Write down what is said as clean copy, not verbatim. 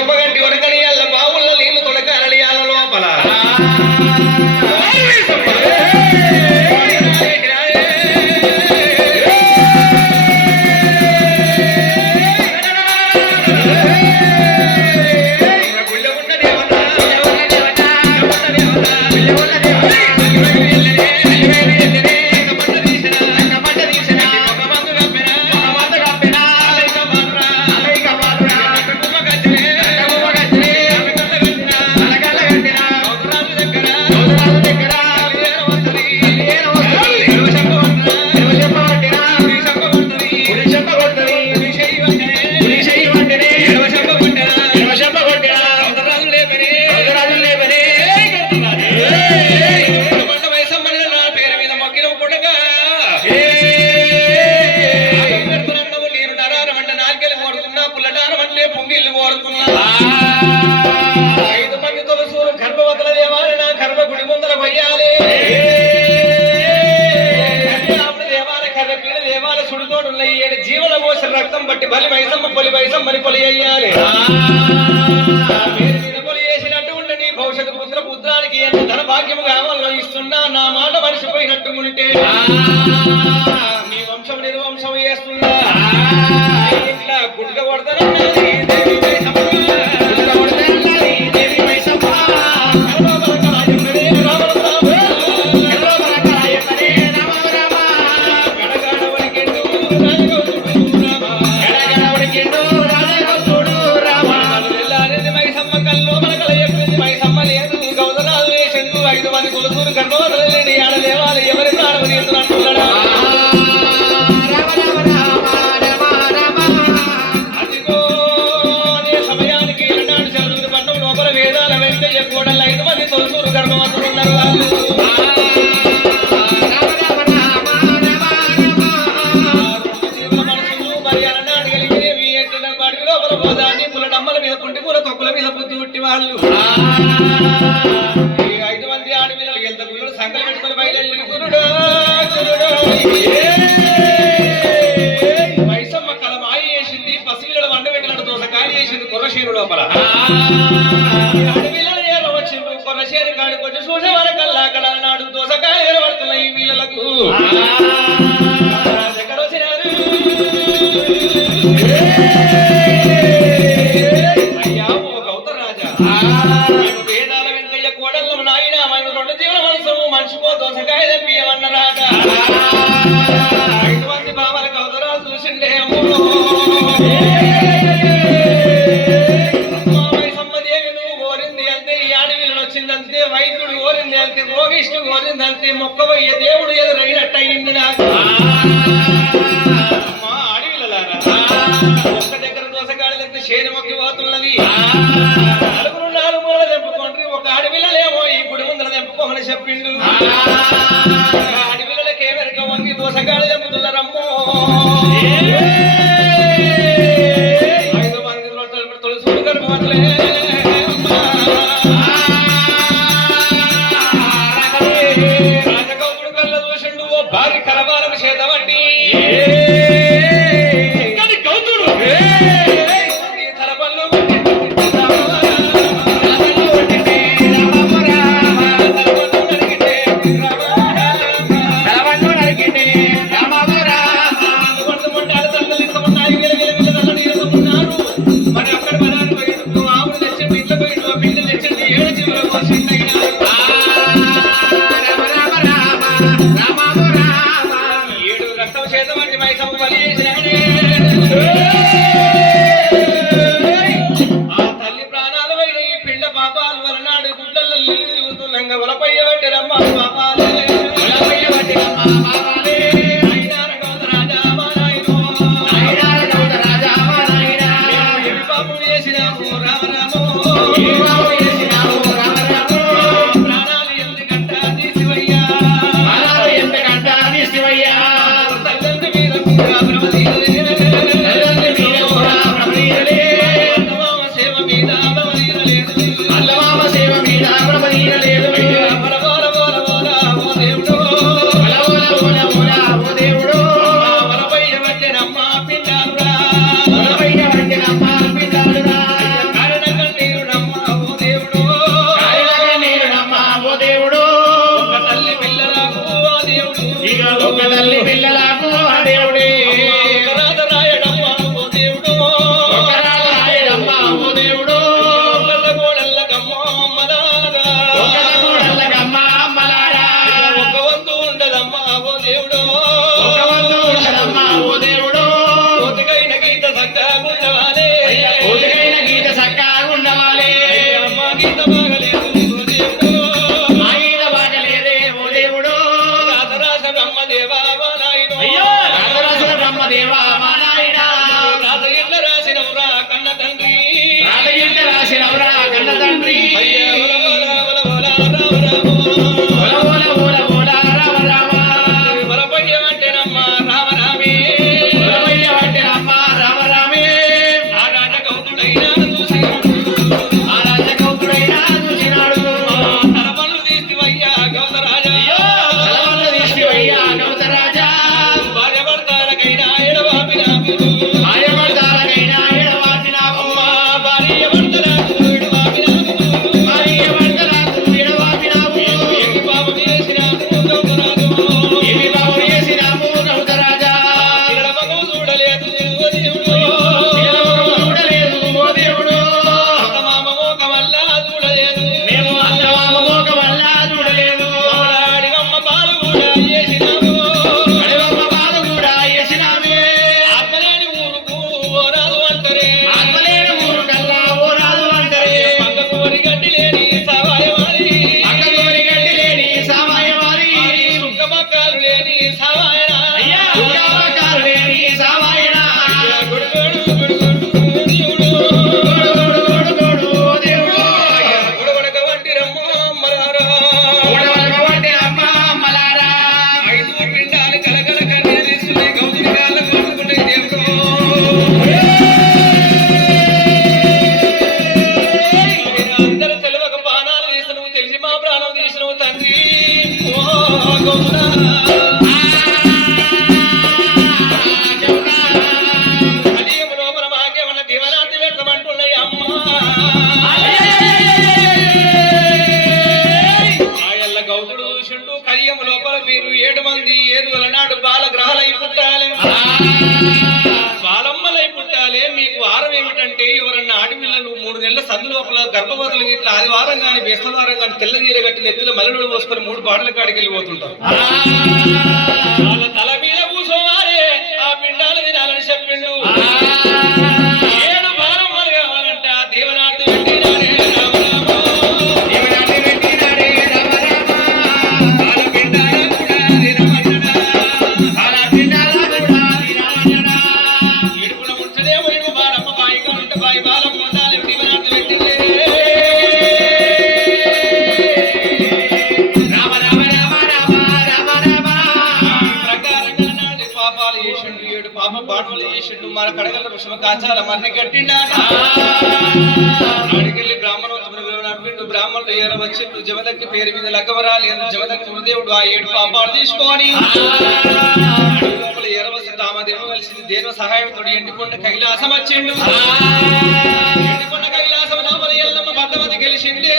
సొప్పగట్టి వరకని అల్ల బావుల్లో నీళ్లు తొడకాలని అల్ల లోపల జీవన మోస రక్తం బట్టి బలి వైసమ్మ పొలి వైసమ్మని పొలి అయ్యాలి పొలి చేసినట్టు ఉంటే నీ భవిష్యత్తు పుత్ర పుత్రానికి ఎంత ధన భాగ్యము కావాలో ఇస్తున్నా నా మాట మరిచిపోయినట్టు ఉంటే మీ వంశం నిర్వంశం చేస్తున్నా ఇట్లా గుడ్డ కొడతానన్నది ఎవరి ప్రాణం ఎత్తునట్టున్నాడా అదిగో అదే సమయానికి ఈనాడు చదువుని పట్టం లోపల వేదాల వెంకయ్య కూడా 5 మంది తొలసూరు గర్భవంతులు ఉన్నారు వాళ్ళు జీవుల మనసులు మరి అలనాడు కలిగేవి ఎట్టిన వాడికి లోపల పోదాన్ని పుల డమ్మల మీద పుంటి పూల తొక్కుల మీద బుద్ధి పుట్టి వాళ్ళు సంకలు పెట్టుకుని బయలుదేరి వైసమ్మ కల మాయ చేసింది పసిపిల్లల వండ పెట్టినట్టు దోస ఖాళీ చేసింది కుర్రశీరు లోపల అడవిలో ఏమో వచ్చిండు కుర్రశీరు కాడికి వచ్చి చూసే వరకల్లా అక్కడ నాడు దోస ఖాళీ పడుతున్నాయి ఈ వీళ్ళకు ఎక్కడ వచ్చినారు అయ్యా ఓ గౌతమ రాజా వేదాల వెంకయ్య కోడల్లో నాయన మేము 2 జీవన మనిషిపో దోసకాయ తెప్పియమన్నరాట 5 మంది బావల కౌతరాలు చూసిండే వైసమ్మదేవి నువ్వు కోరింది అంతే ఈ ఆడవిల్లు వచ్చిందంతే వైద్యుడు కోరింది అంతే రోగిష్ఠు కోరిందంతే మొక్కబోయ్యే దేవుడు ఎదురైనట్టు అయింది నాకు మా ఆడవిల్లలారా ఒక్క దగ్గర దోసకాయలంటే చేను మొక్కి పోతున్నది 4 మూల తెంపుకోండి ఒక ఆడవిల్లలేమో ఈ గుడి ముందర తెంపుకోమని చెప్పిండు అడవిలకి ఏమెరక వంగి దోసగాడు తెంపుతున్నారమ్మో 5 మంది తొలసూరు గర్భవతులే రాజగౌతుడు కళ్ళ చూసిండు ఓ భారీ కలవాలకు చేతబట్టి గౌతుడు తలపల్లు కారణ ఆయల్ల గౌతుడు చూసిండు కయ్యం లోపల మీరు 7 మంది ఏరుల నాడు బాల గ్రహాలై పుట్టాలి బాలమ్మలై పుట్టాలి మీకు వారం ఏమిటంటే ఎవరన్నా ఆడపిల్లలు 3 నెలల సందు లోపల గర్భవతులు ఇట్లా ఆదివారం కానీ బేస్తవారం కానీ తెల్ల నీర కట్టి నెత్తులు మల్లెలు పోసుకొని 3 బాటల కాడికి వెళ్ళిపోతుంటారు వాళ్ళ తల మీద కూసోవారే ఆ పిండాలు తినాలని చెప్పిండు 7 బాలమ్మలు కావాలంట దేవనాథ్ పెట్టినారే మన కడగల ఋషమ కాచాల మర్రి కట్టిండా అడికెళ్ళి బ్రాహ్మణోత్తముడు విలువనంపిండు బ్రాహ్మణులు ఏర వచ్చిండు జమదగ్ని పేరు మీద లగ్గవరాలి అని జమదగ్ని దేవుడు ఆ 7 పాపాలు తీసుకొని లోపల ఏరవసి తామదేమో కలిసింది దేవ సహాయంతో ఎండికొండ కైలాసం వచ్చిండు ఎండికొండ కైలాసం లోపల ఎల్లమ్మ భద్రవతి గెలిచిండే